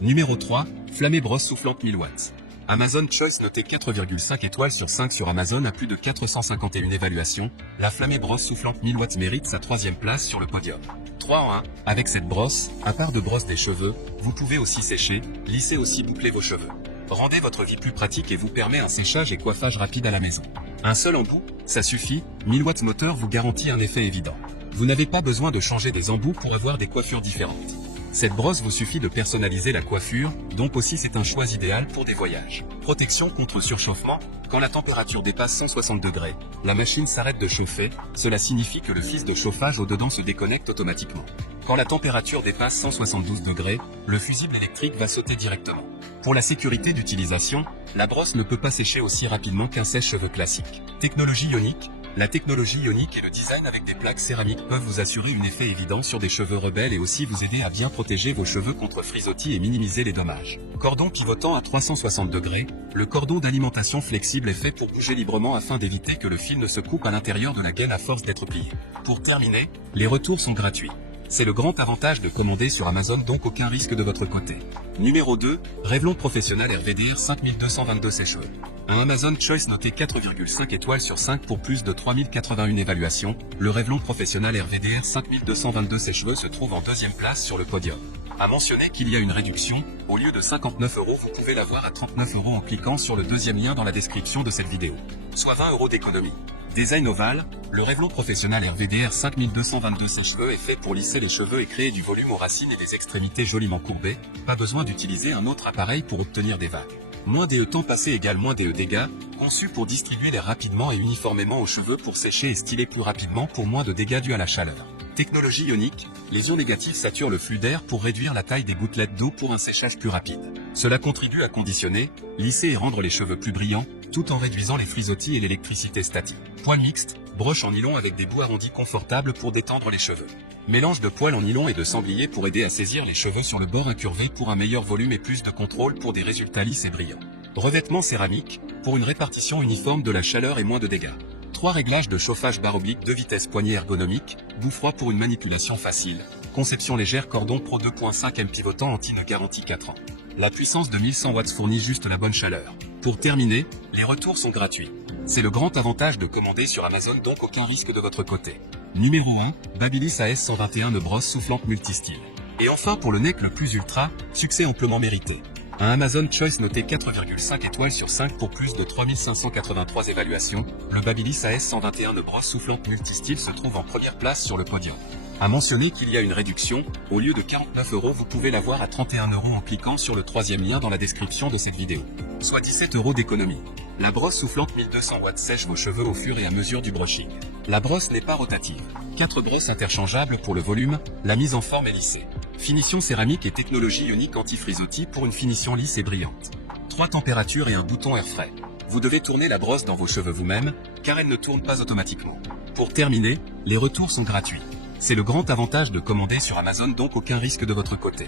Numéro 3, Flamé brosse soufflante 1000 watts. Amazon Choice noté 4,5 étoiles sur 5 sur Amazon à plus de 451 évaluations, la Flamé brosse soufflante 1000 watts mérite sa 3e place sur le podium. 3 en 1, avec cette brosse, à part de brosse des cheveux, vous pouvez aussi sécher, lisser aussi boucler vos cheveux. Rendez votre vie plus pratique et vous permet un séchage et coiffage rapide à la maison. Un seul embout, ça suffit, 1000 watts moteur vous garantit un effet évident. Vous n'avez pas besoin de changer des embouts pour avoir des coiffures différentes. Cette brosse vous suffit de personnaliser la coiffure, donc aussi c'est un choix idéal pour des voyages. Protection contre surchauffement, quand la température dépasse 160 degrés, la machine s'arrête de chauffer, cela signifie que le fils de chauffage au-dedans se déconnecte automatiquement. Quand la température dépasse 172 degrés, le fusible électrique va sauter directement. Pour la sécurité d'utilisation, la brosse ne peut pas sécher aussi rapidement qu'un sèche-cheveux classique. Technologie ionique. La technologie ionique et le design avec des plaques céramiques peuvent vous assurer un effet évident sur des cheveux rebelles et aussi vous aider à bien protéger vos cheveux contre frisottis et minimiser les dommages. Cordon pivotant à 360 degrés, le cordon d'alimentation flexible est fait pour bouger librement afin d'éviter que le fil ne se coupe à l'intérieur de la gaine à force d'être plié. Pour terminer, les retours sont gratuits. C'est le grand avantage de commander sur Amazon, donc aucun risque de votre côté. Numéro 2, Revlon Professionnel RVDR 5222 sèche-cheveux. Un Amazon Choice noté 4,5 étoiles sur 5 pour plus de 3081 évaluations, le Revlon Professionnel RVDR 5222 sèche-cheveux se trouve en 2e place sur le podium. À mentionner qu'il y a une réduction, au lieu de 59 €, vous pouvez l'avoir à 39 € en cliquant sur le 2e lien dans la description de cette vidéo. Soit 20 € d'économie. Design ovale, le Revlon Professionnel RVDR 5222 sèche-cheveux est fait pour lisser les cheveux et créer du volume aux racines et des extrémités joliment courbées, pas besoin d'utiliser un autre appareil pour obtenir des vagues. Moins DE temps passé égale moins DE dégâts, conçu pour distribuer l'air rapidement et uniformément aux cheveux pour sécher et styler plus rapidement pour moins de dégâts dus à la chaleur. Technologie ionique, les ions négatifs saturent le flux d'air pour réduire la taille des gouttelettes d'eau pour un séchage plus rapide. Cela contribue à conditionner, lisser et rendre les cheveux plus brillants, tout en réduisant les frisottis et l'électricité statique. Poil mixte, broche en nylon avec des bouts arrondis confortables pour détendre les cheveux. Mélange de poils en nylon et de sanglier pour aider à saisir les cheveux sur le bord incurvé pour un meilleur volume et plus de contrôle pour des résultats lisses et brillants. Revêtement céramique, pour une répartition uniforme de la chaleur et moins de dégâts. 3 réglages de chauffage barre oblique 2 vitesses poignée ergonomique, bout froid pour une manipulation facile. Conception légère cordon Pro 2.5 M pivotant anti-nœud garantie 4 ans. La puissance de 1100 watts fournit juste la bonne chaleur. Pour terminer, les retours sont gratuits. C'est le grand avantage de commander sur Amazon, donc aucun risque de votre côté. Numéro 1, Babyliss AS121 nœud brosse soufflante multistyle. Et enfin pour le neck le plus ultra, succès amplement mérité. Un Amazon Choice noté 4,5 étoiles sur 5 pour plus de 3583 évaluations, le Babyliss AS121 nœud brosse soufflante multistyle se trouve en 1re place sur le podium. À mentionner qu'il y a une réduction, au lieu de 49 € vous pouvez l'avoir à 31 € en cliquant sur le 3e lien dans la description de cette vidéo. Soit 17 € d'économie. La brosse soufflante 1200 watts sèche vos cheveux au fur et à mesure du brushing. La brosse n'est pas rotative. 4 brosses interchangeables pour le volume, la mise en forme est lissée. Finition céramique et technologie ionique anti-frisottis pour une finition lisse et brillante. 3 températures et un bouton air frais. Vous devez tourner la brosse dans vos cheveux vous-même, car elle ne tourne pas automatiquement. Pour terminer, les retours sont gratuits. C'est le grand avantage de commander sur Amazon, donc aucun risque de votre côté.